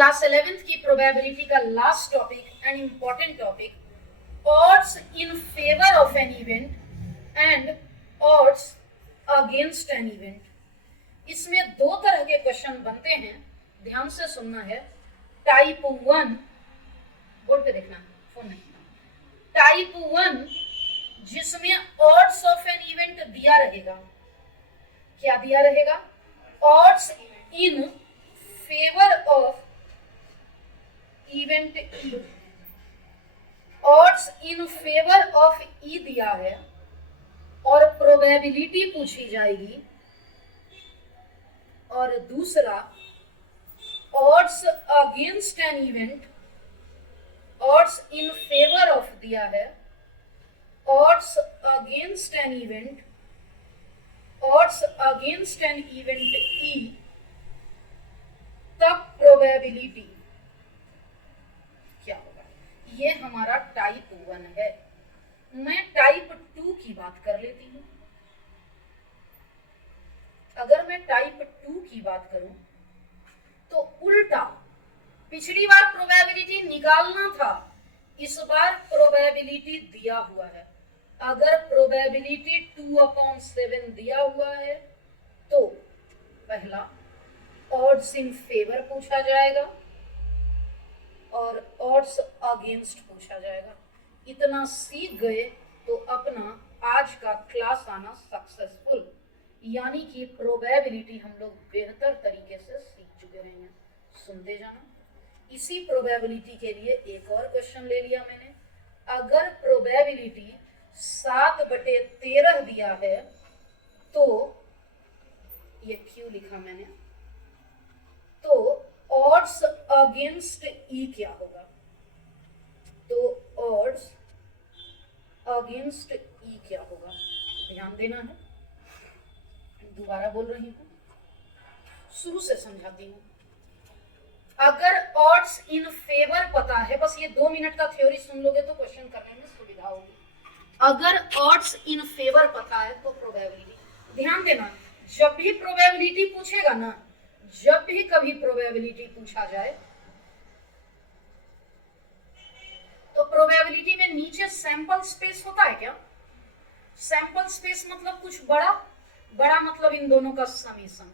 Class 11th की probability का last topic and important topic, odds in favour of an event and odds against an event. इसमें दो तरह के question बनते हैं, ध्यान से सुनना है। टाइप 1, बोर्ड पे देखना, फोन नहीं। टाइप 1 जिसमें ऑड्स ऑफ एन इवेंट दिया रहेगा। क्या दिया रहेगा? Odds in favour of event E, odds in favour of E दिया है और प्रोबेबिलिटी पूछी जाएगी। और दूसरा odds against an event, odds in favour of दिया है, odds against an event, odds against an event E, तब प्रोबेबिलिटी क्या होगा? ये हमारा टाइप 1 है। मैं टाइप 2 की बात कर लेती हूं। अगर मैं टाइप 2 की बात करूं तो उल्टा, पिछली बार प्रोबेबिलिटी निकालना था, इस बार प्रोबेबिलिटी दिया हुआ है। अगर प्रोबेबिलिटी 2/7 दिया हुआ है तो पहला ऑड्स इन फेवर पूछा जाएगा और ऑड्स अगेंस्ट पूछा जाएगा। इतना सीख गए तो अपना आज का क्लास आना सक्सेसफुल, यानी कि प्रोबेबिलिटी हम लोग बेहतर तरीके से सीख चुके रहेंगे। सुनते जाना। इसी प्रोबेबिलिटी के लिए एक और क्वेश्चन ले लिया मैंने। अगर प्रोबेबिलिटी 7/13 दिया है तो ये क्यों लिखा मैंने, तो ऑड्स अगेंस्ट ई क्या होगा? तो ऑड्स अगेंस्ट ई क्या होगा? ध्यान देना है, दोबारा बोल रही हूं, शुरू से समझाती हूं। अगर ऑड्स इन फेवर पता है, बस ये 2 मिनट का थ्योरी सुन लोगे तो क्वेश्चन करने में सुविधा होगी। अगर ऑड्स इन फेवर पता है तो प्रोबेबिलिटी, ध्यान देना, जब भी प्रोबेबिलिटी पूछेगा ना, जब भी कभी प्रोबेबिलिटी पूछा जाए तो प्रोबेबिलिटी में नीचे सैंपल स्पेस होता है क्या? सैंपल स्पेस मतलब कुछ बड़ा, बड़ा मतलब इन दोनों का समेशन।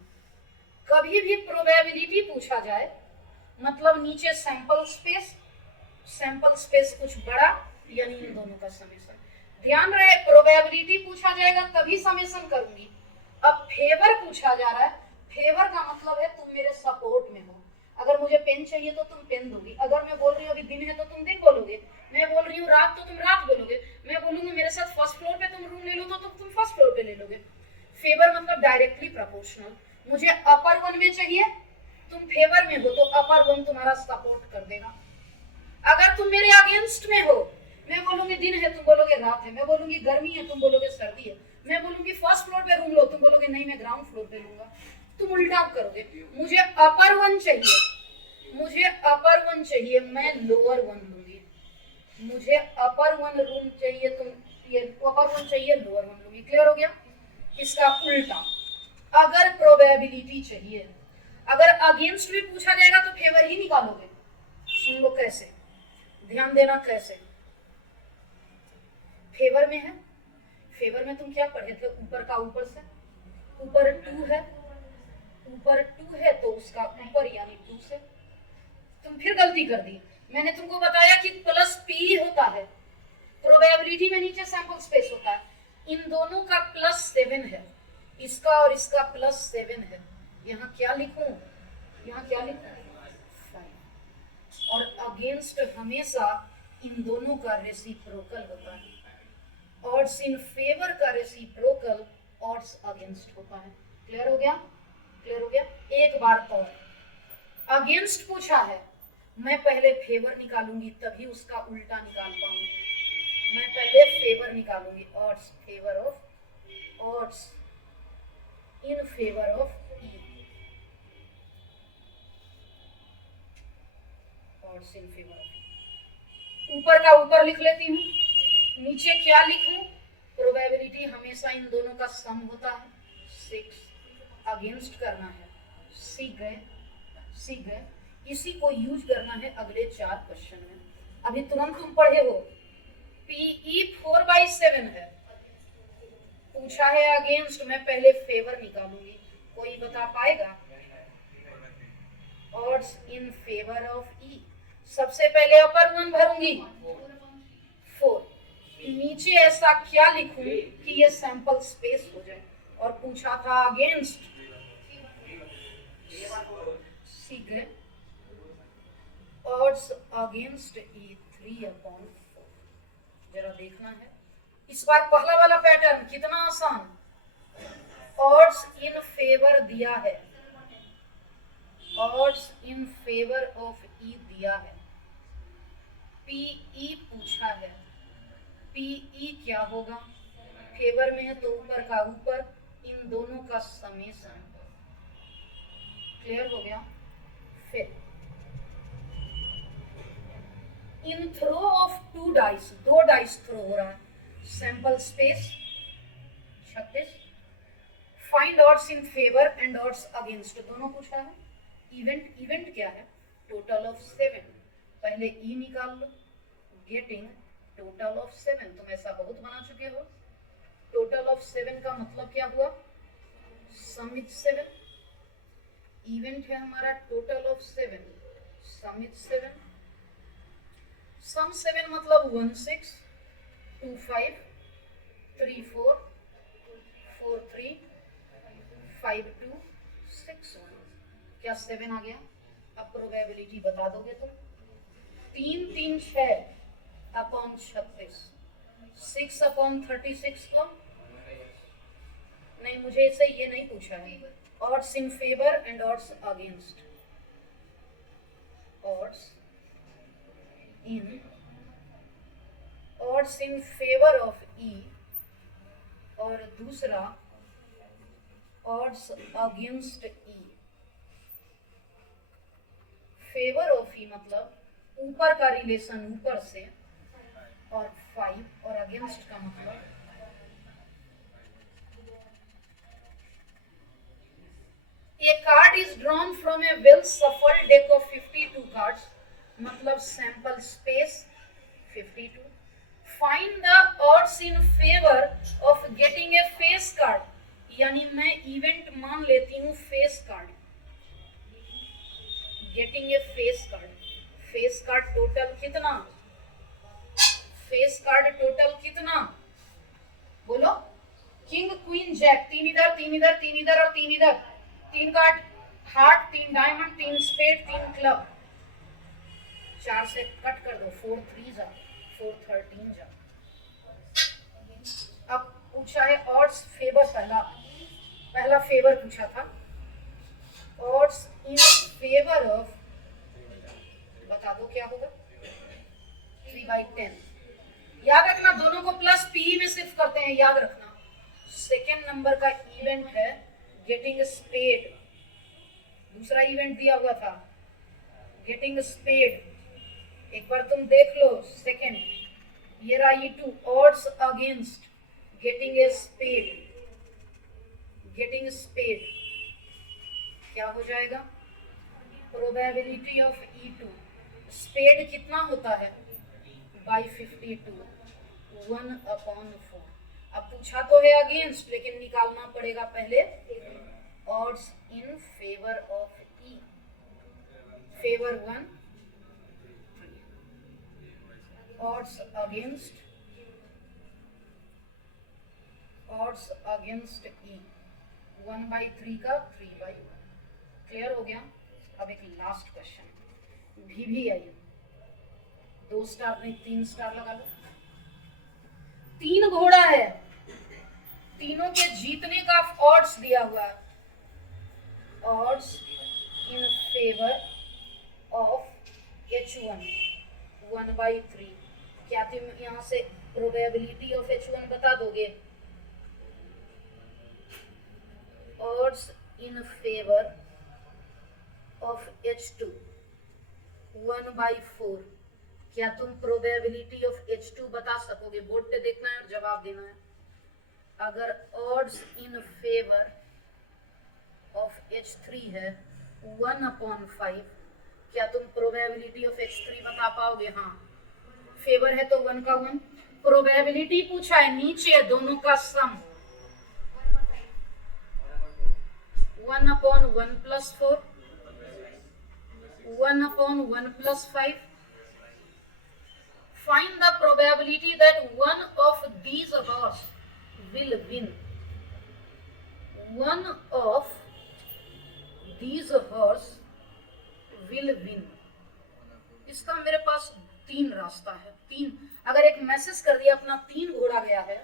कभी भी प्रोबेबिलिटी पूछा जाए मतलब नीचे सैंपल स्पेस कुछ बड़ा, यानी इन दोनों का समेशन। ध्यान रहे, प्रोबेबिलिटी पूछा जाएगा तभी समेशन करूंगी। अब फेवर पूछा जा रहा है, फेवर का मतलब है तुम मेरे सपोर्ट में हो। अगर मुझे पेन चाहिए तो तुम पेन दोगी। अगर मैं बोल रही हूँ अभी दिन है तो तुम दिन बोलोगे। मैं बोल रही हूँ रात तो तुम रात बोलोगे। मैं बोलूंगी मेरे साथ फर्स्ट फ्लोर पे तुम रूम ले लो तो तुम फर्स्ट फ्लोर पे ले लोगे। फेवर मतलब डायरेक्टली प्रोपोर्शनल। मुझे अपर 1 में चाहिए, तुम फेवर में हो तो अपर 1 तुम्हारा सपोर्ट कर देगा। अगर तुम मेरे अगेंस्ट में हो, मैं बोलूंगी दिन है, तुम बोलोगे रात है। मैं बोलूंगी गर्मी है, तुम बोलोगे सर्दी है। मैं बोलूंगी फर्स्ट फ्लोर पे रूम लो, तुम बोलोगे नहीं मैं ग्राउंड फ्लोर पे लूंगा। तुम उल्टा करोगे। मुझे अपर 1 चाहिए, मुझे अपर 1 चाहिए, मैं लोअर 1 लूंगी। मुझे अपर 1 रूम चाहिए, तुम ये अपर 1 चाहिए, लोअर 1 लूंगी। क्लियर हो गया? इसका उल्टा, अगर प्रोबेबिलिटी चाहिए, अगर अगेंस्ट भी पूछा जाएगा तो फेवर ही निकालोगे। सुन लो कैसे, ध्यान देना कैसे। फेवर में है, फेवर में तुम क्या पढ़े थे? ऊपर का ऊपर से, ऊपर 2 है, ऊपर 2 है तो उसका ऊपर यानी 2 से। तुम फिर गलती कर दी। मैंने तुमको बताया कि प्लस पी होता है, प्रोबेबिलिटी में नीचे सैंपल स्पेस होता है। इन दोनों का +7 है, इसका और इसका +7 है। यहाँ क्या लिखूं? यहाँ क्या लिखूं? 5। और अगेंस्ट हमेशा इन दोनों का रेसिप्रोकल होता है। ऑड्स इन फेवर का रेसिप्रोकल ऑड्स अगेंस्ट होता है। क्लियर हो गया? क्लियर हो गया? एक बार और, अगेंस्ट पूछा है, मैं पहले फेवर निकालूंगी तभी उसका उल्टा निकाल पाऊंगी। मैं पहले फेवर निकालूंगी, odds favour of, odds in favour of E, odds in favour of. ऊपर का ऊपर लिख लेती हूँ, नीचे क्या लिखूं? प्रोबेबिलिटी हमेशा इन दोनों का सम होता है, 6। अगेंस्ट करना है, सीख गए। इसी को यूज करना है अगले 4 क्वेश्चन में। अभी तुरंत तुम पढ़े हो PE 4/7 है, पूछा है अगेंस्ट, मैं पहले फेवर निकालूंगी, कोई बता पाएगा? Odds in favour of E, सबसे पहले अपर 1 भरूंगी 4, नीचे ऐसा क्या लिखूं कि ये सैंपल स्पेस हो जाए, और पूछा था against secret odds against E 3/4। जरा देखना है इस बार पहला वाला पैटर्न कितना आसान, ऑड्स इन फेवर दिया है, odds in favour of E दिया है, PE पूछा है, PE क्या होगा, फेवर में है तो ऊपर का ऊपर, इन दोनों का समेशन। क्लियर हो गया? फिर in throw of 2 dice, 2 dice throw हो रहा है, sample space 36, find odds in favour and odds against, दोनों पूछा है। इवेंट, इवेंट क्या है, टोटल ऑफ 7, पहले E निकाल लो, गेटिंग टोटल ऑफ 7, तुम ऐसा बहुत बना चुके हो। टोटल ऑफ 7 का मतलब क्या हुआ, सम विद 7, इवेंट है हमारा टोटल ऑफ 7, सम विद 7, सम 7 मतलब 1 6 2 5 3 4 4 3 5 2 6 1, क्या 7 आ गया? अब प्रोबेबिलिटी बता दोगे तुम, 3 3 6 अपॉन 36, 6/36 को नहीं, मुझे इससे ये नहीं पूछा है, odds in favour and odds against, odds in favour of E, और दूसरा odds against E। Favour of E मतलब ऊपर का रिलेशन ऊपर से, और 5, और अगेंस्ट का मतलब A card is drawn from a well shuffled deck of 52 cards, मतलब sample space 52। Find the odds in favor of getting a face card, यानी मैं इवेंट मान लेती हूँ face card, getting a face card, face card total कितना, face card total कितना, बोलो, king queen Jack, 3 इधर 3 इधर 3 इधर और 3 इधर, 3 card heart, 3 diamond, 3 spade, 3 club, 4 से कट कर दो, 4 3 जा 4 13 जा। अब पूछा है ऑड्स फेवर, पहला फेवर पूछा था, ऑड्स इन फेवर ऑफ, बता दो क्या होगा, 3/10। याद रखना दोनों को प्लस पी में शिफ्ट करते हैं, याद रखना। सेकेंड नंबर का इवेंट है गेटिंग स्पेड, दूसरा इवेंट दिया हुआ था गेटिंग स्पेड, एक बार तुम देख लो सेकेंड, ये रहा E2, odds against getting a spade, getting spade क्या हो जाएगा, प्रोबेबिलिटी ऑफ E2, स्पेड कितना होता है, by 52, 1/4। अब पूछा तो है अगेंस्ट, लेकिन निकालना पड़ेगा पहले odds in favour of E, favour 1, odds against E, 1/3 का 3/1। क्लियर हो गया? अब एक लास्ट क्वेश्चन, VVI 2 स्टार नहीं 3 स्टार लगा लो। 3 घोड़ा है, तीनों के जीतने का ऑड्स दिया हुआ है, odds in favour of H1 1/3। क्या तुम यहाँ से प्रोबेबिलिटी ऑफ H1 बता दोगे? Odds in favour of H2 1/4। क्या तुम प्रोबेबिलिटी ऑफ H2 बता सकोगे? बोर्ड पे देखना है और जवाब देना है। अगर odds in favour of H3 है 1/5, क्या तुम प्रोबेबिलिटी ऑफ x3 बता पाओगे? हाँ, फेवर है तो 1 का 1। प्रोबेबिलिटी पूछा है, नीचे दोनों का सम 1/1 + 4, 1/1 + 5. Find the probability that one of these horse will win. One of these horse will win. इसका मेरे पास 3 रास्ता है। 3, अगर एक मैसेज कर दिया अपना 3 घोड़ा गया है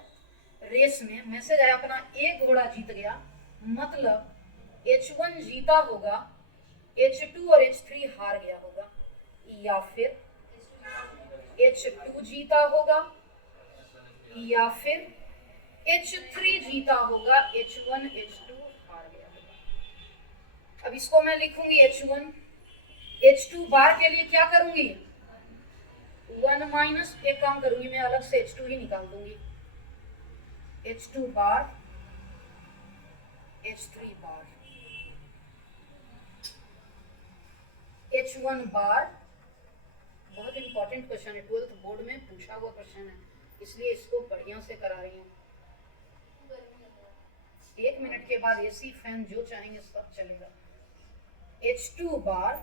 रेस में, मैसेज आया अपना 1 घोड़ा जीत गया, मतलब H1 जीता होगा, H2 और H3 हार गया होगा, या फिर H2 जीता होगा या फिर H3 जीता होगा, H1 H2 हार गया होगा। अब इसको मैं लिखूंगी H1, H2 बार के लिए क्या करूंगी? 1 माइनस, एक काम करूंगी मैं, अलग से H2 ही निकाल दूंगी। H2 बार, H3 बार, H1 बार। बहुत इंपॉर्टेंट क्वेश्चन है, 12th बोर्ड में पूछा हुआ क्वेश्चन है, इसलिए इसको बढ़िया से करा रही हूँ। 1 मिनट के बाद एसी फैन जो चाहेंगे सब चलेगा। H2 बार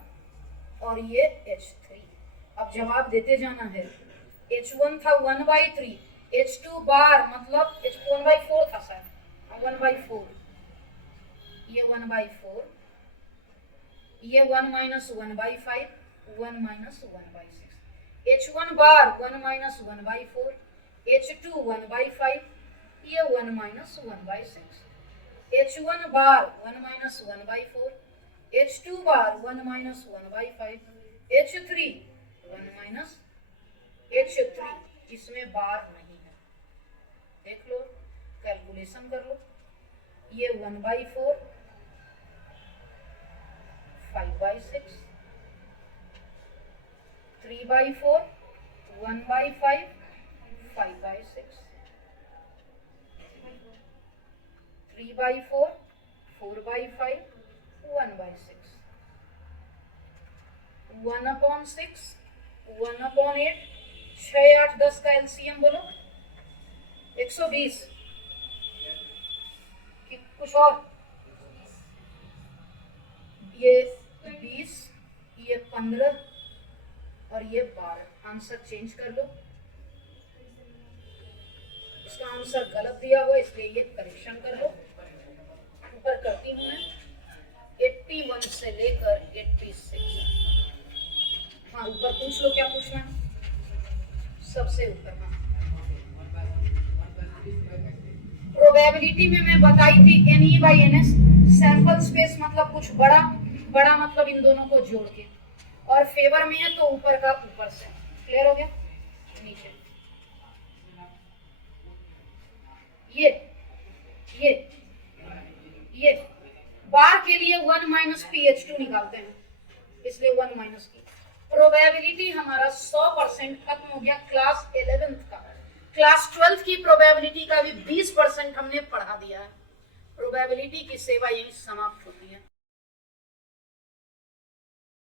और ये H3। अब जवाब देते जाना है। H1 था 1/3, H2 बार मतलब H1/4 था सर, 1/4, ये 1/4, ये 1 - 1/5, 1 - 1/6। H1 बार 1 - 1/4, H2 1/5, ये 1 - 1/6। H1 बार 1 - 1/4, H2 बार 1 - 1/5, H3 1 - H3, इसमें बार नहीं है। देख लो, कैलकुलेशन कर लो, ये 1/4, 5/6, 3/4, 1/5, 5/6, 3/4, 4/5, 1/6, 1/6, 1/8, 6, 8, 10 का एलसीएम बोलो, 120 कि कुछ और? ये 20, ये 15 और ये 12। आंसर चेंज कर लो, इसका आंसर गलत दिया हुआ इसलिए ये करेक्शन कर लो। ऊपर करती हूँ मैं, 81 से लेकर 86। हाँ, ऊपर पूछ लो क्या पूछना है, सबसे ऊपर। हाँ, प्रोबेबिलिटी में मैं बताई थी NE/NS, सैंपल स्पेस मतलब कुछ बड़ा, बड़ा मतलब इन दोनों को जोड़ के, और फेवर में है तो ऊपर का ऊपर से। क्लियर हो गया? नीचे ये बार के लिए 1 - PH2 निकालते हैं, इसलिए 1 - की। प्रोबेबिलिटी हमारा 100% खत्म हो गया क्लास 11th का। क्लास 12th की प्रोबेबिलिटी का भी 20% हमने पढ़ा दिया है। प्रोबेबिलिटी की सेवा यही समाप्त होती है।